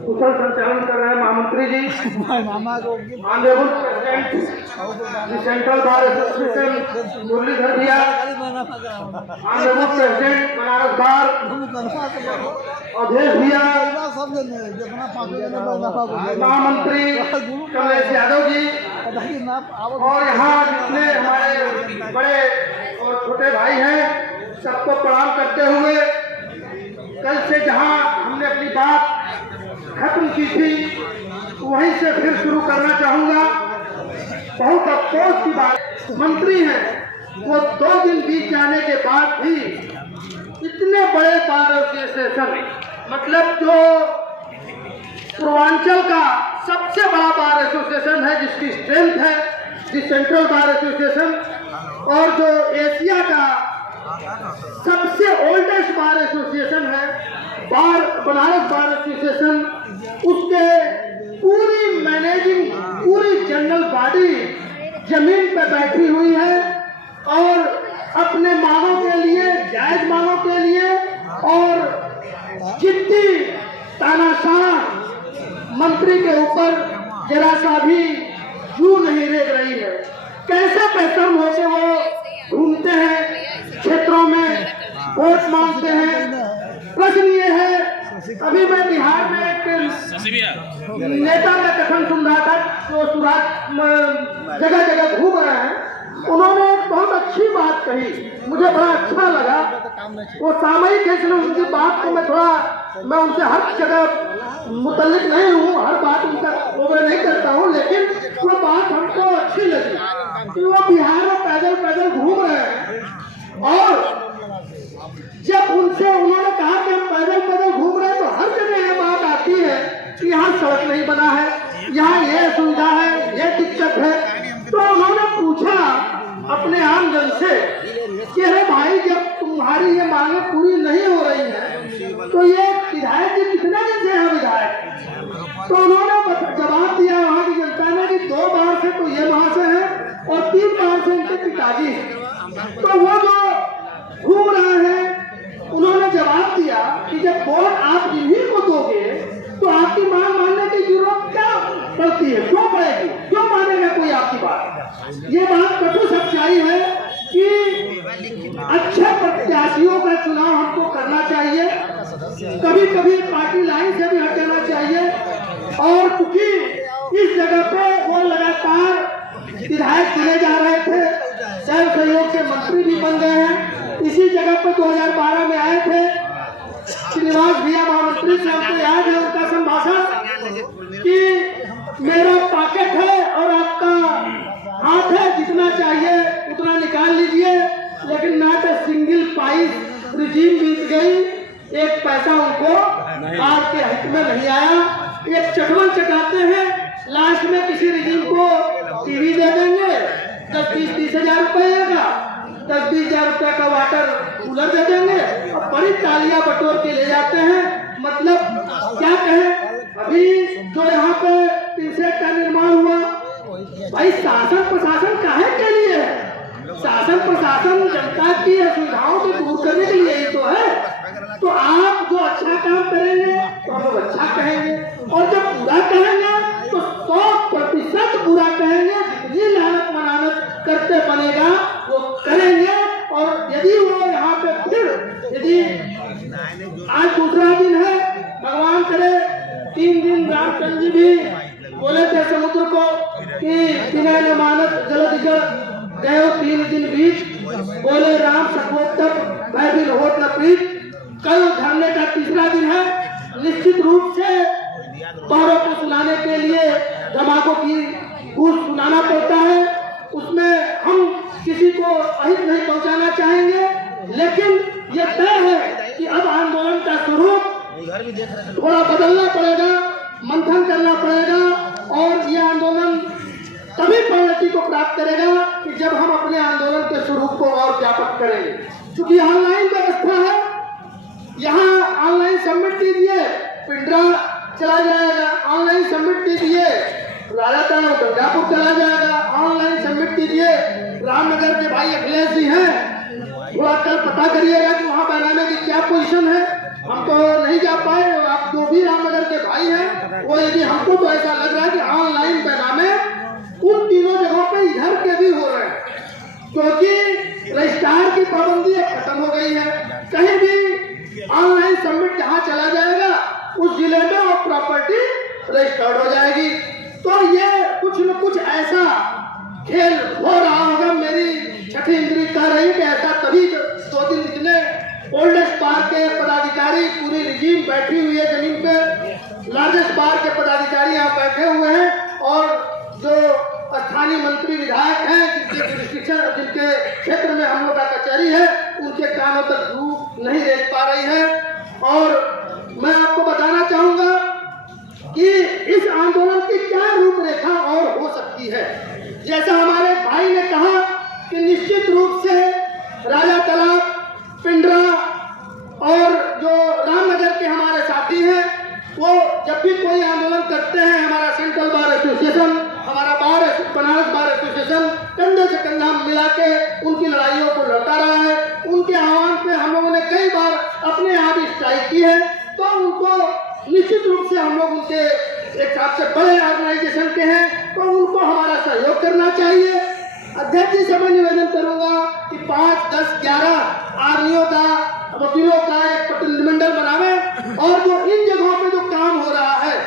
कुशल संचालन कर रहे हैं महामंत्री जी, honourable president central bar association Muralidhar भैया, honourable president Banaras bar Awadhesh भैया, महामंत्री कमलेश यादव जी और यहाँ जितने हमारे बड़े और छोटे भाई हैं, सबको प्रणाम करते हुए कल से जहाँ हमने अपनी बात खत्म की थी वहीं से फिर शुरू करना चाहूँगा। बहुत अफसोस की बात, मंत्री हैं वो 2 दिन बीत जाने के बाद भी इतने बड़े बार एसोसिएशन, मतलब जो पूर्वांचल का सबसे बड़ा बार एसोसिएशन है, जिसकी स्ट्रेंथ है दी सेंट्रल बार एसोसिएशन, और जो एशिया का सबसे ओल्डेस्ट बार एसोसिएशन है बनारस बार एसोसिएशन, उसके पूरी मैनेजिंग, पूरी जनरल बॉडी जमीन पर बैठी हुई है और अपने मांगों के लिए, जायज मांगों के लिए और जितनी तानाशाह मंत्री के ऊपर जरा सा भी जू नहीं रेग रही है। कैसे बेशर्म होकर वो घूमते हैं क्षेत्रों में, वोट मांगते हैं। प्रश्न ये है, अभी मैं बिहार में एक नेता का कथन सुन रहा था जो जगह जगह घूम रहे हैं, उन्होंने एक बहुत अच्छी बात कही, मुझे बड़ा अच्छा लगा। वो सामयिक है इसलिए उनकी बात को मैं उनसे हर जगह मुतल्लिक नहीं हूँ, हर बात उनका ओवर नहीं करता हूँ, लेकिन वो बात हमको अच्छी लगी कि वो बिहार में पैदल पैदल घूम रहे हैं और जब उन्होंने कहा कि हम पैदल पैदल घूम रहे हैं तो हर जगह ये बात आती है कि यहाँ सड़क नहीं बना है, यहाँ ये सुविधा है, ये दिक्कत है। तो उन्होंने पूछा अपने आम जन से कि अरे भाई, जब तुम्हारी ये मांगे पूरी नहीं हो रही है तो ये विधायक जी कितने दिन से यहाँ विधायक? तो उन्होंने जवाब दिया वहाँ की जनता ने कि 2 बार से तो ये महाशय है और 3 बार से उनके पिताजी हैं। तो वो जो घूम रहे हैं उन्होंने जवाब दिया कि जब वोट आप इन्हीं को दोगे तो आपकी मांग मानने की जरूरत क्या पड़ती है, क्यों पड़ेगी, क्यों मानेगा कोई आपकी बात? ये बात कटु सच्चाई है कि अच्छे प्रत्याशियों का चुनाव हमको करना चाहिए, कभी कभी पार्टी लाइन से भी हट जाना चाहिए। और क्योंकि इस जगह पे वो लगातार विधायक चुने जा रहे थे, जन सहयोग से मंत्री भी बन गए हैं। इसी जगह पर 2012 में आए थे श्रीनिवास भैया महामंत्री से, हमको याद है उनका संभाषण कि मेरा पॉकेट है और आपका हाथ है, जितना चाहिए उतना निकाल लीजिए, लेकिन not a single price regime बीत गई, एक पैसा उनको आज के हित में नहीं आया। एक चटवन चटाते हैं, लास्ट में किसी रिजीम को टीवी दे देंगे 10-20-30 हजार रुपये का, 10-20 हजार रुपये का वाटर कूलर दे देंगे और बड़ी तालियां बटोर के ले जाते हैं। मतलब क्या कहें, अभी जो यहाँ पे टीसेट का निर्माण हुआ, भाई शासन प्रशासन काहे के लिए है? शासन प्रशासन जनता की असुविधाओं को दूर करने के लिए ही तो है। तो आप जो अच्छा काम करेंगे तो हम लोग अच्छा कहेंगे, और जब बुरा कहेंगे तो 100% बुरा कहेंगे। जितनी लानत मनानत करते बनेगा वो करेंगे। और यदि वो यहाँ पे फिर, यदि आज दूसरा दिन है, भगवान करे 3 दिन रामचंद्र जी भी बोले थे समुद्र को कि बिना जमानत जल्द गए 3 दिन बीच, बोले राम सकोतक मैं भी होत न प्रीत। कल धरने का 3रा दिन है। निश्चित रूप से पौरों को सुनाने के लिए धमाकों की गूंज सुनाना पड़ता है, उसमें हम किसी को अहित नहीं पहुंचाना चाहेंगे, लेकिन ये तय है कि अब आंदोलन का स्वरूप थोड़ा बदलना पड़ेगा, मंथन करना पड़ेगा, और ये आंदोलन तभी परिणति को प्राप्त करेगा कि जब हम अपने आंदोलन के स्वरूप को और व्यापक करेंगे। क्योंकि ऑनलाइन व्यवस्था है, यहाँ ऑनलाइन सबमिट कीजिए, पिंडरा चला जाएगा, ऑनलाइन सबमिट कीजिए राजातान गंगापुर चला जाएगा, ऑनलाइन सबमिट कीजिए रामनगर के भाई अखिलेश जी हैं, थोड़ा कल पता करिएगा कि वहाँ बैराने की क्या पोजीशन है। हम तो नहीं जा पाए, आप जो भी रामनगर के भाई हैं वो, यदि हमको तो ऐसा लग रहा है कि ऑनलाइन पैगामे उन तीनों जगहों पे इधर के भी हो रहे हैं, क्योंकि रजिस्ट्रार की पाबंदी अब खत्म हो गई है। कहीं भी ऑनलाइन सबमिट जहां चला जाएगा उस जिले में वो प्रॉपर्टी रजिस्टर्ड हो जाएगी। तो ये कुछ न कुछ ऐसा खेल हो रहा होगा। मेरी छठी इंद्री कह रही है कि ऐसा तभी 2 दिन इतने ओल्डेस्ट बार के पदाधिकारी, पूरी रिजीम बैठी हुई है जमीन पे, लार्जेस्ट बार के पदाधिकारी यहाँ बैठे हुए हैं, और जो स्थानीय मंत्री विधायक हैं जिनके क्षेत्र में हम लोग का कचहरी है, उनके कानों तक धूप नहीं देख पा रही है। और मैं आपको बताना चाहूंगा कि इस आंदोलन की क्या रूपरेखा और हो सकती है। जैसा हमारे भाई ने कहा कि निश्चित रूप से राजा तालाब, पिंडरा और जो रामनगर के हमारे साथी हैं, वो जब भी कोई आंदोलन करते हैं, हमारा सेंट्रल बार एसोसिएशन, हमारा बनारस बार एसोसिएशन कंधे से कंधा मिला के उनकी लड़ाइयों को लड़ता रहा है। उनके आह्वान पे हम लोगों ने कई बार अपने यहाँ भी स्ट्राइक की है। तो उनको निश्चित रूप से हम लोग उनके एक सबसे बड़े ऑर्गेनाइजेशन के हैं, तो उनको हमारा सहयोग करना चाहिए। अध्यक्ष जी से मैं निवेदन करूंगा कि 5, 10, 11 आर्मियों का, वकीलों का एक प्रतिनिधिमंडल बनावे, और जो इन जगहों पे जो काम हो रहा है,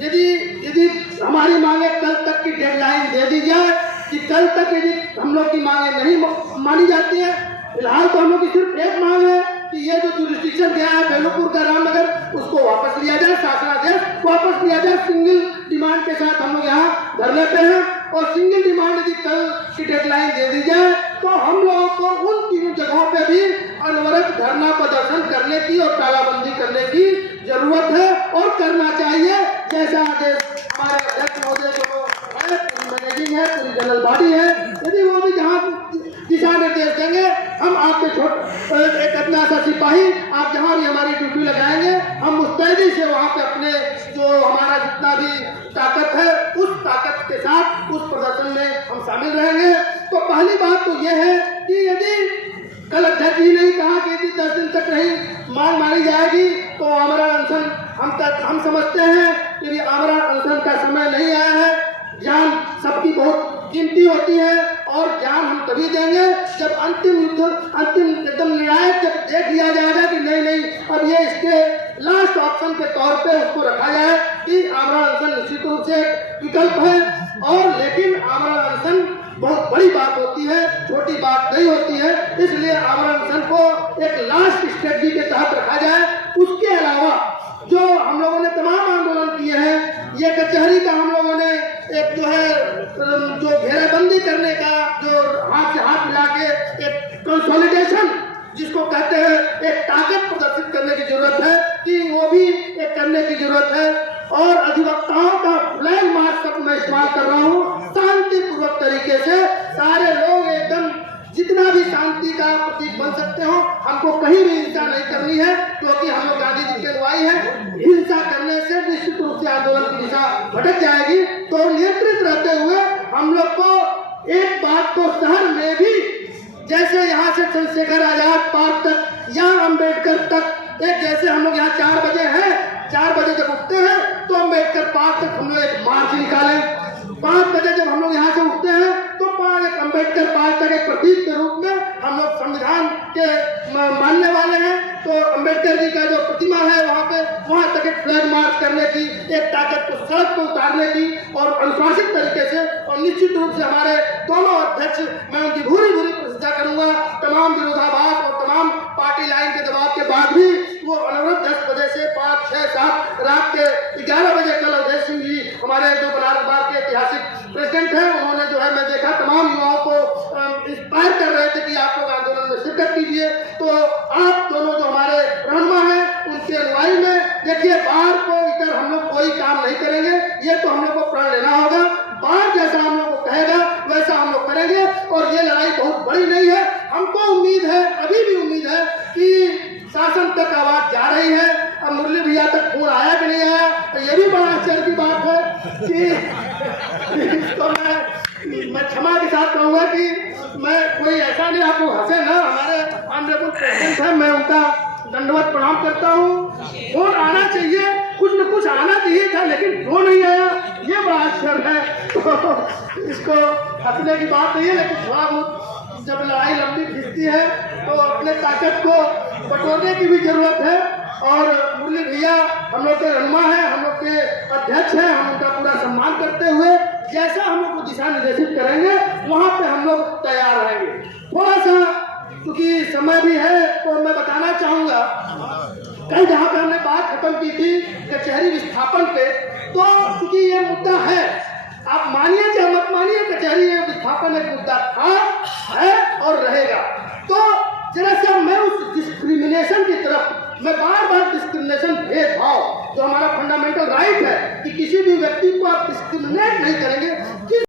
यदि हमारी मांगे कल तक की डेडलाइन दे दी जाए कि कल तक यदि हम लोग की मांगे नहीं मानी जाती है, फिलहाल तो हम लोग की सिर्फ एक मांग है कि ये जो जुरिस्डिक्शन गया है बेलूपुर का रामनगर, उसको वापस लिया जाए, शासनादेश वापस लिया जाए। सिंगल डिमांड के साथ हम लोग यहाँ धरने पे हैं, और सिंगल डिमांड यदि कल की डेडलाइन दे दी जाए तो हम लोगों को उन 3 जगहों पे भी अनवरत धरना प्रदर्शन करने की और तालाबंदी करने की जरूरत है, और करना चाहिए। जैसा आदेश हमारे अध्यक्ष महोदय जो है, पूरी मैनेजिंग है, पूरी जनरल बॉडी है, यदि वो भी जहाँ दिशा निर्देश देंगे, हम आपके एक अपना सा सिपाही, आप जहाँ भी हमारी ड्यूटी लगाएंगे, हम मुस्तैदी से वहाँ पे अपने जो हमारा जितना भी ताकत है, उस ताकत के साथ उस प्रदर्शन में हम शामिल रहेंगे। तो पहली बात तो ये है कि यदि कल अध्यक्ष जी ने कहा कि यदि 10 दिन तक नहीं मांग मानी जाएगी तो आमरण अनशन हम समझते हैं कि आमरण अनशन का समय नहीं आया है। जान सबकी बहुत कीमती होती है, और जान हम तभी देंगे जब अंतिम एकदम निर्णायक जब देख लिया जाएगा कि नहीं अब ये इसके लास्ट ऑप्शन के तौर पे उसको रखा जाए कि आमरण अनशन निश्चित रूप से विकल्प है। और लेकिन आमरण अनशन बहुत बड़ी बात होती है, छोटी बात नहीं होती है, इसलिए आमरण अनशन को एक लास्ट स्ट्रेटजी के तहत रखा जाए। उसके अलावा जो हम लोगों ने तमाम आंदोलन किए हैं, ये कचहरी का हम लोगों ने एक जो है जो घेराबंदी करने का, जो हाथ से हाथ मिला के एक कंसोलिडेशन जिसको कहते हैं, एक ताकत प्रदर्शित करने की जरूरत है कि वो भी एक करने की जरूरत है। और अधिवक्ताओं का फ्लैग मार्च तक मैं इस्तेमाल कर रहा हूँ, शांतिपूर्वक तरीके से सारे लोग एकदम जितना भी शांति का प्रतीक बन सकते हो, हमको कहीं भी हिंसा नहीं करनी है, क्योंकि हम लोग गांधी जी के अनुयायी हैं। हिंसा करने से निश्चित रूप से आंदोलन की दिशा भटक जाएगी। तो नियंत्रित रहते हुए हम लोग को एक बात को शहर में भी, जैसे यहाँ से चंद्रशेखर आजाद पार्क तक या अम्बेडकर तक, एक जैसे हम लोग यहाँ 4 बजे हैं, 4 बजे जब उठते हैं तो अम्बेडकर पार्क तक हम लोग एक मार्च निकालें। 5 बजे जब हम लोग यहाँ से उठते हैं तो एक अम्बेडकर पार्क तक एक प्रतीक के रूप में हम लोग संविधान के मानने वाले हैं, तो अम्बेडकर जी का जो प्रतिमा है वहाँ तक एक फ्लैग मार्च करने की, एक ताकत को सड़क पर उतारने की, और अनुशासित तरीके से। और निश्चित रूप से हमारे दोनों अध्यक्ष, मैं उनकी भूरी प्रशंसा करूंगा। तमाम विरोधाभास और तमाम पार्टी लाइन के दबाव के बाद भी वो अनवरत 10 बजे से 5, 6, 7 रात के 11 बजे कल अवधेश सिंह जी हमारे जो बनारस बार के ऐतिहासिक प्रेसिडेंट हैं, उन्होंने जो है मैं देखा तमाम युवाओं को इंस्पायर कर रहे थे कि आप लोग आंदोलन में शिरकत कीजिए। तो आप दोनों जो हमारे रहनुमा हैं, उनके अनुयायी में देखिए, बाहर को इधर हम लोग कोई काम नहीं करेंगे, ये तो हम लोग को प्रण लेना होगा। बाहर जैसा हम लोग को कहेगा वैसा हम लोग करेंगे, और ये लड़ाई बहुत बड़ी नहीं है। हमको उम्मीद है, अभी भी उम्मीद है कि शासन तक आवाज जा रही है। अब मुरली भैया तक फोन आया कि नहीं आया, तो ये भी बड़ा आश्चर्य की बात है कि तो मैं क्षमा के साथ कहूँगा कि मैं कोई ऐसा नहीं, आप लोग हंसे ना, हमारे ऑनरेबल प्रेसिडेंट हैं, मैं उनका दंडवत प्रणाम करता हूँ। फोन आना चाहिए, इसको हंसने की बात नहीं है, लेकिन थोड़ा बहुत जब लड़ाई लंबी खिंचती है तो अपने ताकत को बटोरने की भी जरूरत है। और मुरली भैया हम लोग के रहनुमा हैं, हम लोग के अध्यक्ष हैं, हम उनका पूरा सम्मान करते हुए जैसा हम लोग को दिशा निर्देशित करेंगे वहाँ पे हम लोग तैयार रहेंगे। थोड़ा सा क्योंकि समय भी है तो मैं बताना चाहूँगा, कल जहाँ पे हमने बात खत्म की थी कचहरी विस्थापन पे, तो क्योंकि ये मुद्दा है, आप मानिए चाहे मत मानिए, कचहरी विस्थापन एक मुद्दा था, है और रहेगा। तो जरा सा मैं उस डिस्क्रिमिनेशन की तरफ, मैं बार बार डिस्क्रिमिनेशन, भेदभाव जो हमारा फंडामेंटल राइट है कि किसी भी व्यक्ति को आप डिस्क्रिमिनेट नहीं करेंगे,